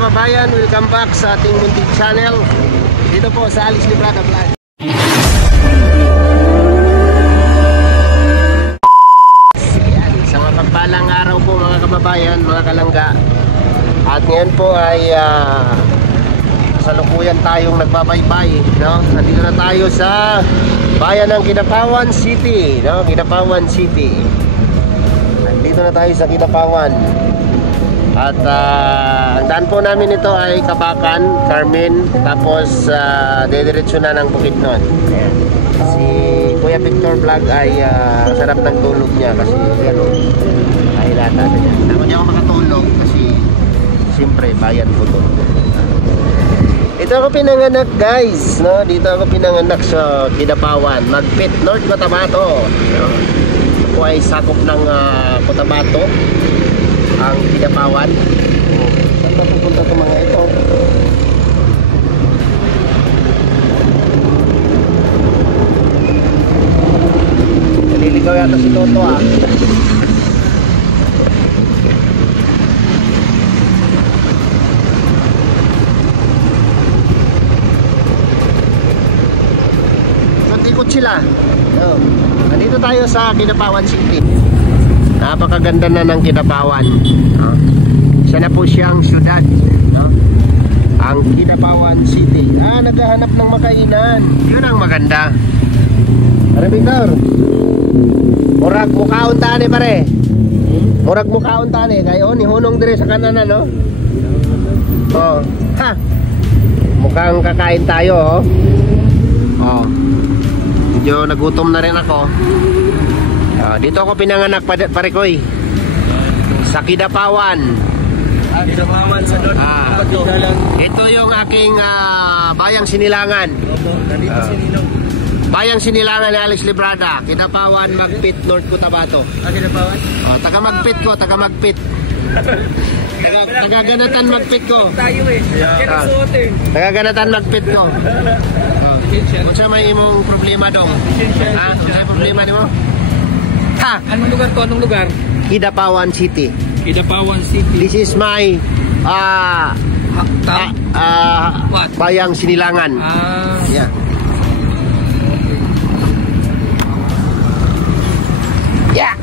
kababayan, welcome back sa ating munting channel. Dito po sa Alex Librada Vlog. Sa mapagpalang araw po mga kababayan, mga kalangga. At ngayon po ay kasalukuyan tayong nagbabaybay, no? Nandito na tayo sa bayan ng Kidapawan City, no? Kidapawan City. Nandito na tayo sa Kidapawan. At ang daan po namin ito ay Kabakan, Carmen, tapos dediretso na ng Bukidnon. Ayan. Si Kuya Victor Vlog ay sarap ng tulog niya kasi ano, ay lata na niya. Ako niya ako makatulog kasi siyempre bayan po to. Ito ako pinanganak guys, no? Dito ako pinanganak sa Kidapawan, Magpit, North Cotabato, no? Ako ay sakop ng Cotabato, ang Kidapawan. Saan ba pupunta ito mga ito? Naliligaw yata si Toto ah. Ikot sila. No. Nandito tayo sa Kidapawan City. Napakaganda na ng Kidapawan, no? Isa na po siyang syudad, no? Ang Kidapawan City. Naghahanap ng makainan. Yun ang maganda. Pare Victor, murag mukhaon tani pare. Murag mukhaon tani kayo ni hunong dire sa kanan no. Oh, ha. Mukhang kakain tayo oh. Oh. Medyo nagutom na rin ako. Dito ako pinanganak pare koy. Sa Kidapawan. Kidapawan sa North Cotabato. Ito yung aking bayang Sinilangan. Bayang Sinilangan ni Alex Librada, Kidapawan, Magpit, North Cotabato. Kidapawan? Taga Magpit ko, taga Magpit. Tagaganatan Magpit ko. Tayo eh. Tagaganatan Magpit ko. Kung siya may imong problema dong. Kung siya may problema di mo? Ha? Anong lugar to? Anong lugar? Kidapawan City. Kidapawan City. This is my bayang Sinilangan. Yeah. Yeah.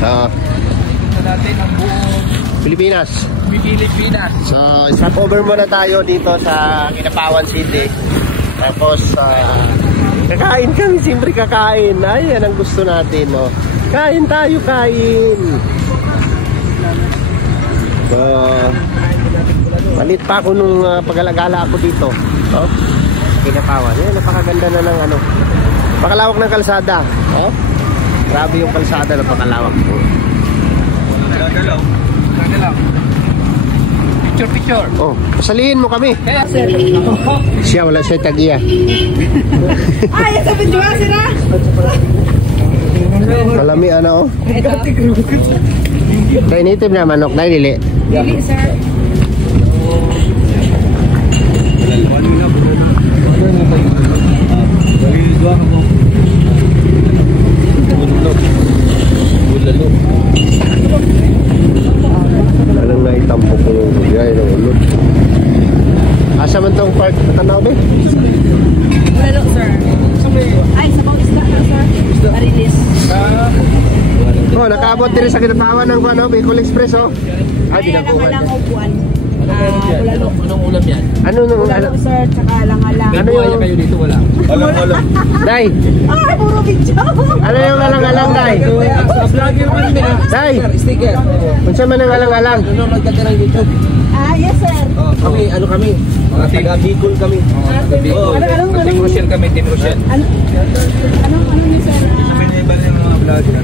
So natin ang buong Pilipinas. So stop over muna tayo dito sa Kidapawan City. Tapos kakain kami, siyempre kakain. Ay, yan ang gusto natin, no? Kain tayo, kain. So, malit pa ako nung pag-alagala ako dito, no? Kidapawan. Yan, napakaganda na ng ano. Pakalawak ng kalsada, no? Grabe yung kalsada, napakalawak po. Nagalaw. Picture. Oh, pasalihin mo kami. Siya wala siya tagiya. Ay, sa video sila. Kalami ano oh. Dahil native na manok, dahil dili. Dili, sir. Anong naitampok ko yung bigay ng ulod. Asa man tong park tanaw ba? Lalo, sir. Ay, sa bang isda na, sir. Marilis. Oh, nakaabot din sa Kidapawan ng ano, Bicol Express oh. Ay, binaguhan. Ay, upuan. Bulalo. Anong ulam yan? Ano nung Bulalo, sir, tsaka alang-alang. Ano yung kayo dito wala? Alang-alang. Day. Ay, puro video. Ano yung alang-alang, Day? Vlogger man din. Day. Sticker. Kung saan man ang alang-alang? Ano magdadala ng YouTube? Yes, sir. Kami, ano kami? Taga Bicol kami. Team Rochelle kami, Team Rochelle. Ano niyo, sir? Sabi niya iba yung mga vlogger.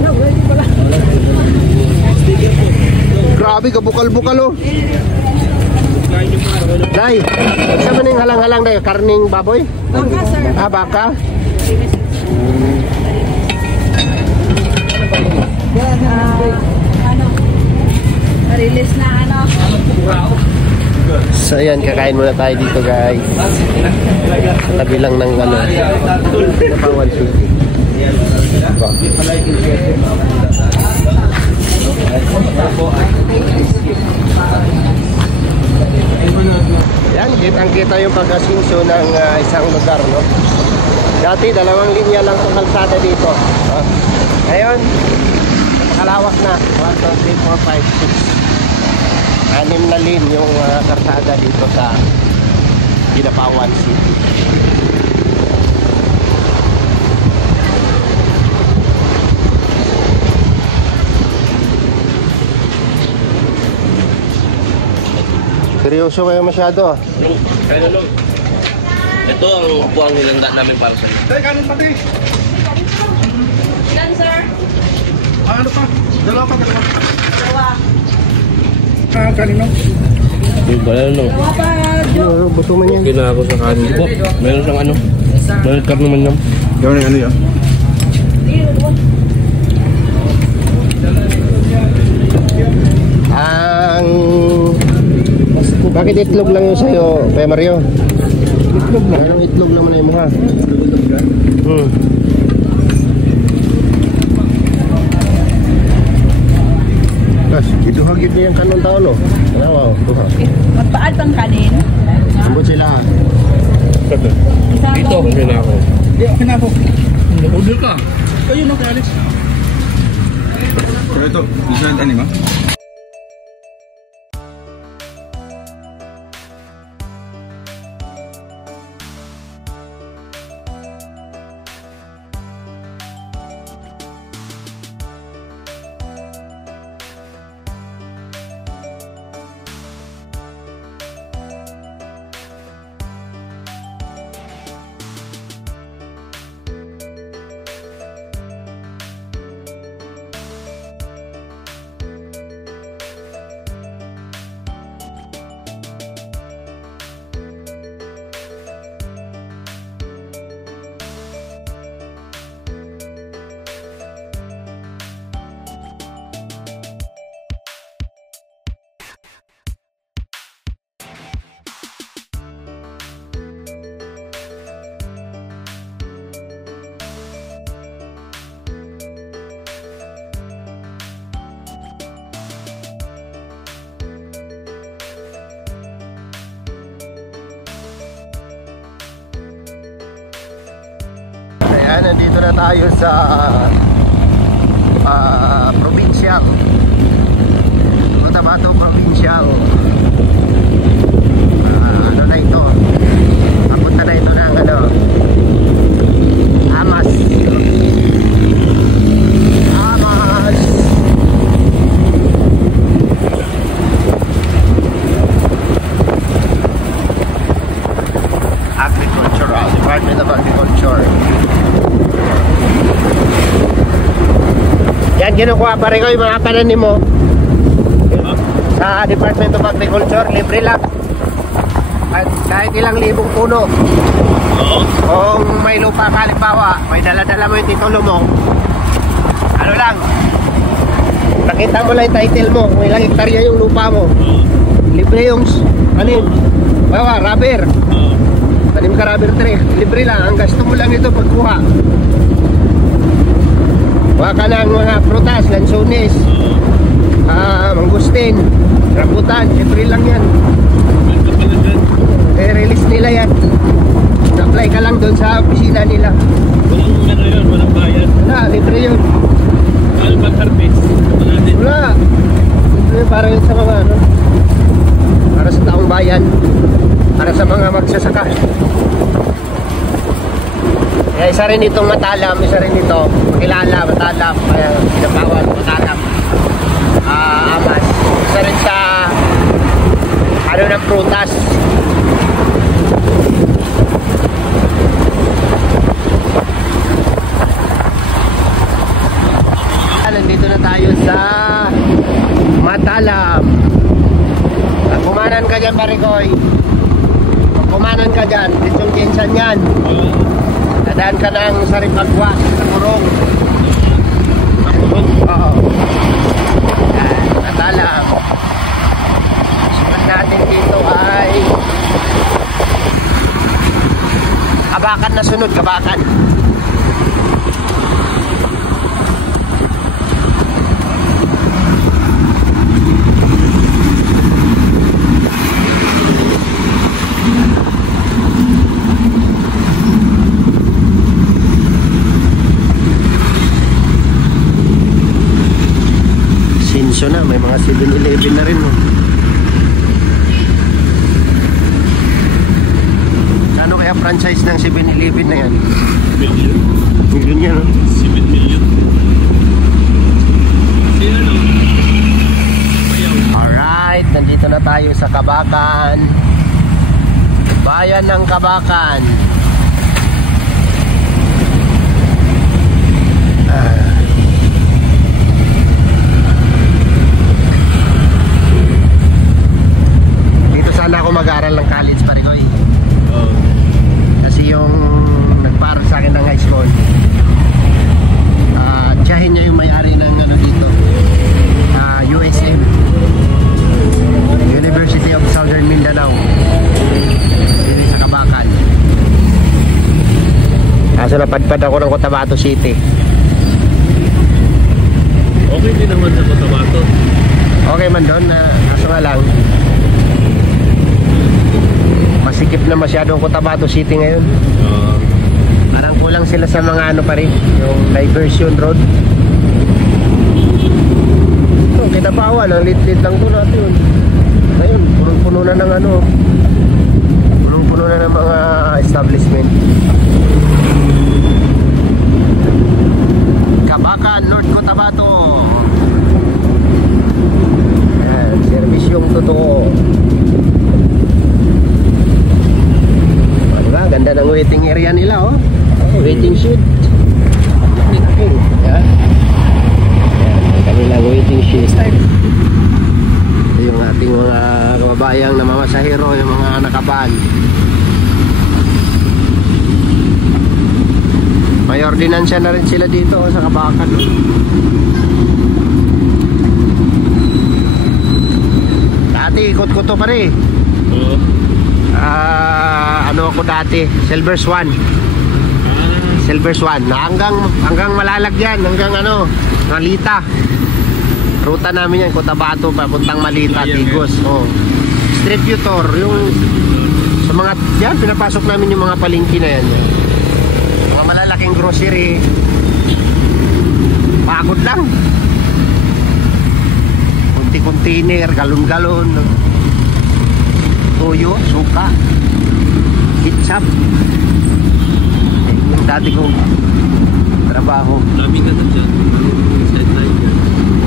No, wala pala. Grabe, kabukal-bukal oh. Day, saan man yung halang-halang, Day? Karning baboy? Baka, sir. Baka? Marilis na ano. So ayan, kakain muna tayo dito guys. Tabi lang ng ano, Kidapawan City. kitang-kita yung pag-asinso ng isang lugar, no? Dati, 2 linya lang ang kalsada dito. Ngayon, nakalawak na. 1, 2, 3, 4, 5, 6. 6 na lin yung kalsada dito sa Kinabawan City. Seryoso kayo masyado. Kaya lang. Ito ang upuan nilangga namin para sa inyo. Tay, kanin pati. Ilan, sir? Ano pa? Dalawa pa. Dalawa. Kanino? Dalawa pa, Jo. Buto man yan. Okay na ako sa kanin po. Meron siyang ano. Meron kar naman yan. Gawin yung ano yan? Bakit itlog lang yung sa'yo, Kuya Mario? Itlog lang? Anong itlog naman na yung mukha? Kas, ito hagit niya yung kanong taon, no? Wow, tuha. Magpaad pang kanin. Sambot sila. Dito, okay na ako. Hindi, okay na ako. Order ka. Kayo na kay Alex. Pero ito, design anima? Ayan, nandito na tayo sa provincial Cotabato Provincial. Ano na ito? Papunta na ito ng ano, Amas. Agricultural, Department of Agriculture. Yan, kinukuha pa rin ko yung mga pananim mo sa Department of Agriculture, libre lang. At kahit ilang libong puno. Kung may lupa ka, halimbawa, may dala-dala mo yung titulo mo, ano lang, nakita mo lang yung title mo, kung ilang hektarya yung lupa mo, libre yung tanim. Bawa, rubber, tanim ka rubber tree, libre lang. Ang gasto mo lang ito pagkuha. Kuha ka ng mga prutas, lansones, mangustin, rambutan, libre lang yan. I-release nila yan. Apply ka lang doon sa opisina nila. Walang yun, walang bayad. Wala, libre yun. Mahal mag-harvest. Wala. Libre para yun sa mga ano, para sa taong bayan, para sa mga magsasaka. Kaya isa rin itong Matalam, isa rin ito Makilala, Matalam, Kinabawan, Matalam, Amas. Isa rin sa ano ng prutas. Nandito na tayo sa Matalam. Pag kumanan ka dyan, Parigoy, pag kumanan ka dyan, Litsong Jensan yan. Dadaan ka ng Saripagwa sa Kurong. Oo. Matalam. Sumat natin dito ay Kabakan na sunod, Kabakan. serbisyo na. May mga 7-Eleven na rin. Oh. Kano kaya franchise ng 7-Eleven na yan? Million yan, no? 7 million. Alright, nandito na tayo sa Kabakan. Bayan ng Kabakan. Dito sana ako mag-aaral ng college, Parigoy. Kasi yung nagparal sa akin ng high school, tiyahin niya yung may-ari ng ano dito, USM, University of Southern Mindanao, dito sa Kabakan. Kaso napadpad ako ng Cotabato City. Okay din naman sa Cotabato. Okay man doon, kaso nga lang masikip na masyado ang Cotabato City ngayon. Parang kulang sila sa mga ano pa rin, yung diversion road. Kinapawan, ang lit-lit lang doon natin. Ngayon, punong-puno na ng ano, punong-puno na ng mga establishment. Kabakan, North Cotabato. Ayan, serbisyong totoo. Ano nga, ganda ng waiting area nila, oh. Waiting shed. Ayan. Kanilang waiting shed. Ito yung ating mga kababayang namamasahero, yung mga nakaban. May ordinansya na rin sila dito sa Kabakan. Dati ikot ko to pare. Ano ako dati? Silver Swan. Silver Swan. Hanggang Malalagyan, hanggang ano, Malita. Ruta namin yan, Cotabato papuntang Malita, Tigos. Oh. Street view tour, yung sa mga yan, pinapasok namin yung mga palengke na yan. Mga malalaking grocery. Pagod lang. Kunti-container, galon-galon. Toyo, suka, ketchup. Yung dati kong trabaho. Daming na dyan.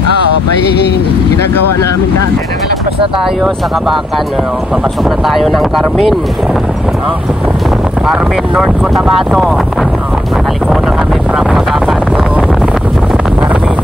Oo, may ginagawa namin dati. Naglalagpas na tayo sa Kabakan. No? Papasok na tayo ng Carmen. No? Carmen, North Cotabato. No? Nakaliko na kami from Kabakan to Carmen.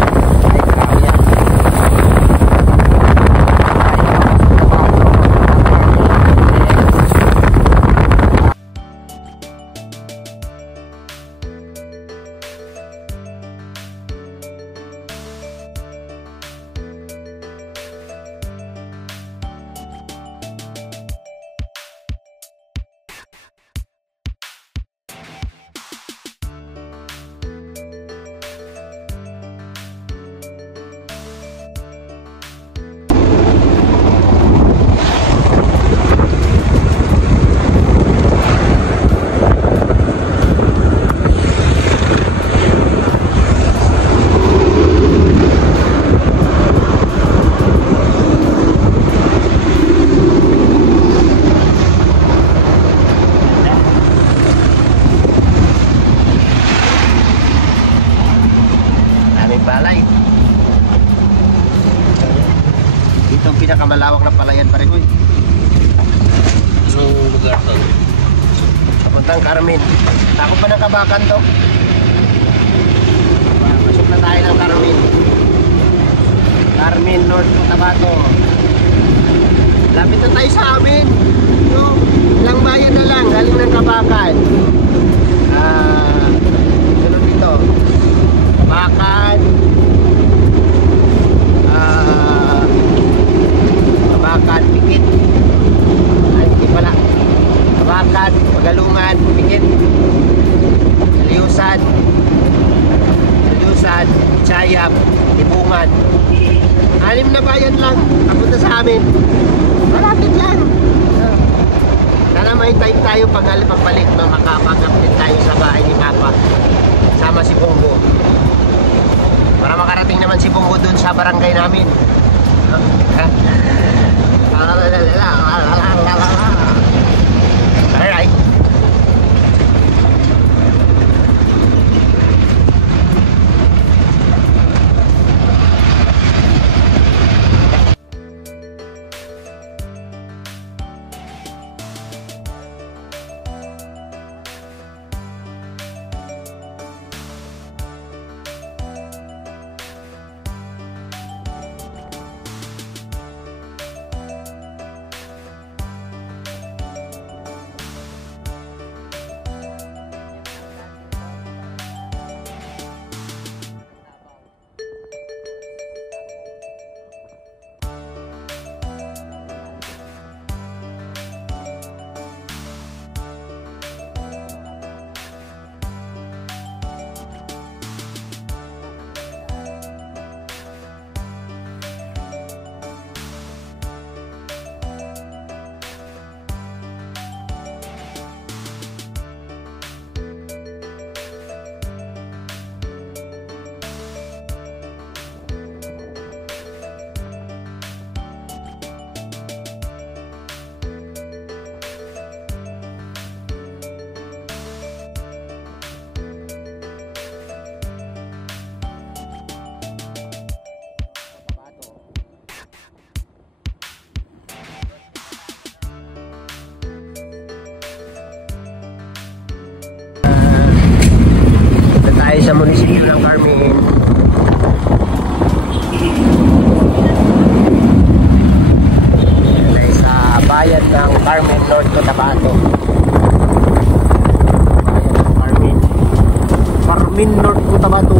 Balay. Ito ang pinakamalawak na palayan pare ko. Anong lugar to? Papuntang Carmen. Takot pa ng Kabakan to. Pasok na tayo ng Carmen. Carmen, North Cotabato. Lapit na tayo sa amin. Ilang bayan na lang, galing ng Kabakan. Sunod dito. Kabakan, Kabakan, Pikit. Ay, hindi pala. Kabakan, Pagalungan, Pikit. Liusan, Chayap, Tibungan. 6 na bayan lang, kapunta sa amin. Malapit lang. Sana may time tayo pagbalik, makapag-update tayo sa bahay ni Papa. Sama si Pongo. para makarating naman si Bungo dun sa barangay namin. Alright. Tayo sa munisipyo ng Carmen. Tayo sa bayan ng Carmen, North Cotabato. Carmen, North Cotabato.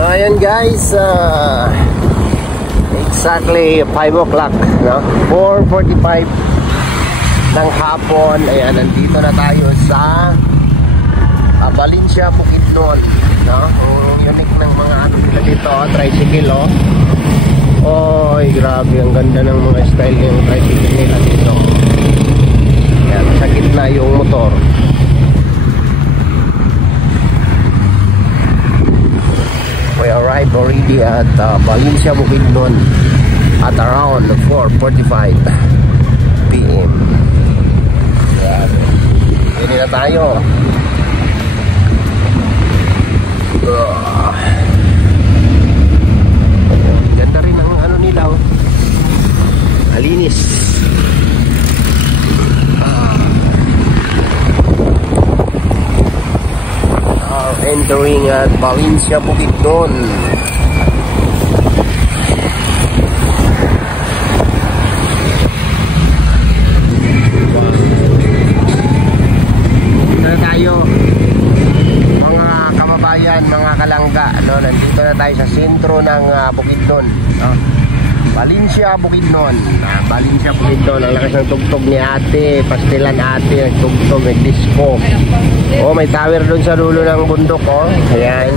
So ayan guys, exactly 5 o'clock, no? 4:45. ng hapon. Ayan, nandito na tayo sa Valencia, Bukidnon, no? Ang unique ng mga ano nila dito, tricycle, oh. Oy, grabe, ang ganda ng mga style ng tricycle nila dito. Ayan, sa gitna yung motor. We arrived already at Valencia, Bukidnon at around 4:45 PM. Ayan, hindi na tayo. Ganda rin ang ano nila, oh. Malinis. Entering at Valencia, Bukidnon. Dito na tayo, mga kababayan, mga kalangga, no? Nandito na tayo sa sentro ng Bukidnon, no? Valencia, Bukidnon. Valencia, Bukidnon. Ang lakas ng tugtog ni ate. Pastilan ate, nagtugtog, nag-disco. Oh, may tower doon sa dulo ng bundok, oh. Ayan,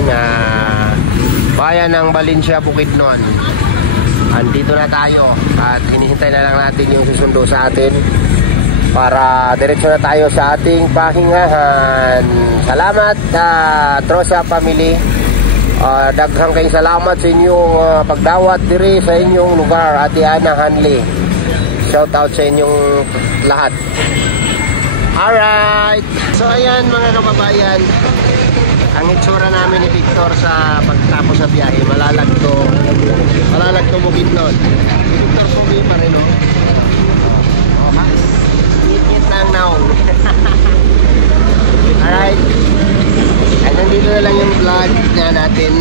bayan ng Valencia, Bukidnon. Andito na tayo at hinihintay na lang natin yung susundo sa atin para diretso na tayo sa ating pahingahan. Salamat, Trosa family. Daghang kayong salamat sa inyong pagdawat diri sa inyong lugar, Ate Ana Hanley. Shout out sa inyong lahat. Alright, so ayan mga kababayan, ang itsura namin ni Victor sa pagtapos sa biyahe. Malalagto Bukidnon. Victor Subi pa rin, oh. Ngit ng naong. Alright, at nandito na lang yung vlog na natin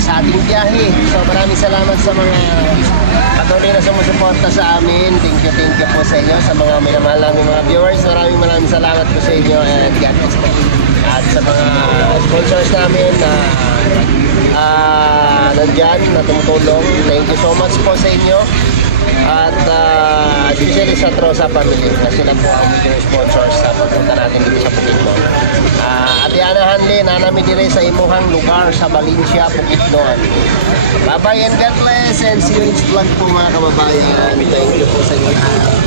sa ating biyahe. So maraming salamat sa mga patuloy na sumusuporta sa amin. Thank you po sa inyo, sa mga minamahal namin mga viewers. Maraming salamat po sa inyo, and God bless po. At sa mga sponsors namin na nandyan, na tumutulong, thank you so much po sa inyo. At especially sa Trosa family, na sila po ang major sponsors sa pagpunta natin dito sa Bukidnon. Ate Ana Hanley, nanami dire sa imuhang lugar sa Valencia, Bukidnon. Bye bye and God bless, and see you next vlog po mga kababayan. Thank you po sa inyo.